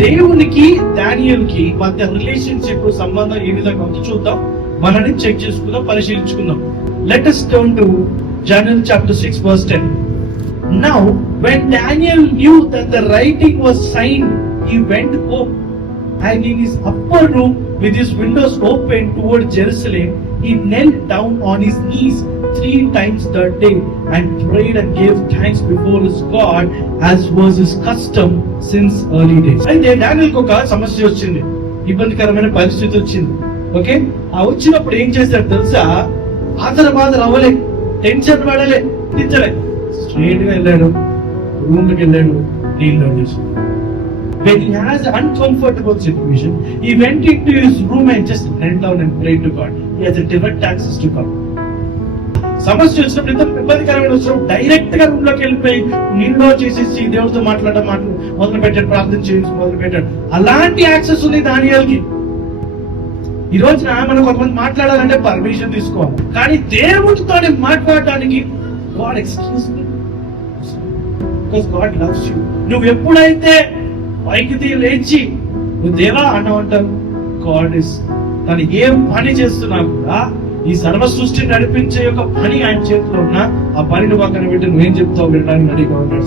దేవునికి దానియేలుకి మధ్య రిలేషన్షిప్ సంబంధం ఏ విధంగా ఉందో చూద్దాం. మనని చెక్ చేసుకుందాం, పరిశీలించుకుందాం. Let us turn to Daniel chapter 6 verse 10. Now when Daniel knew that the writing was signed, he went home, and in his upper room with his windows open toward Jerusalem, he knelt down on his knees 3 times that day and prayed and gave thanks before his God, as was his custom since early days. అయితే డానియల్కి ఒక సమస్య వచ్చింది, ఇబ్బందికరమైన పరిస్థితి వచ్చింది. Okay, ఆ వచ్చినప్పుడు ఏం చేశాడు తెలుసా? బాధలు అవ్వలే, టెన్షన్ పడలే, తిట్టలే, స్ట్రైట్ గా వెళ్ళాడు, రూమ్ కి వెళ్ళాడు, నీళ్ళు చేశాడు. When he has an uncomfortable situation, he went into his room and just knelt down and prayed to God. He has a direct access to God. సమస్య వచ్చినప్పుడు, ఎంత ఇబ్బందికరమైన వచ్చినప్పుడు డైరెక్ట్ గా రూమ్ లోకి వెళ్ళిపోయి నీళ్ళో చేసేసి దేవుడితో మాట్లాడడం మొదలు పెట్టాడు, ప్రార్థన చేసి మొదలు పెట్టాడు. అలాంటి యాక్సెస్ ఉంది దానియేలుకి. ఈ రోజున మనం కొంతమంది మాట్లాడాలంటే పర్మిషన్ తీసుకోవాలి, కానీ దేవుడితో మాట్లాడడానికి God excuse me, because God loves you. నువ్వు ఎప్పుడైతే పైకి లేచి నువ్వు దేవా అన్నావంటావు, గాడ్ ఇస్ తను ఏం పని చేస్తున్నా కూడా ఈ సర్వ సృష్టి నడిపించే యొక్క పని ఆయన చేతిలో ఉన్నా ఆ పనిని పక్కన పెట్టి నువ్వేం చెప్తావు వినడానికి రెడీగా ఉంటాడు.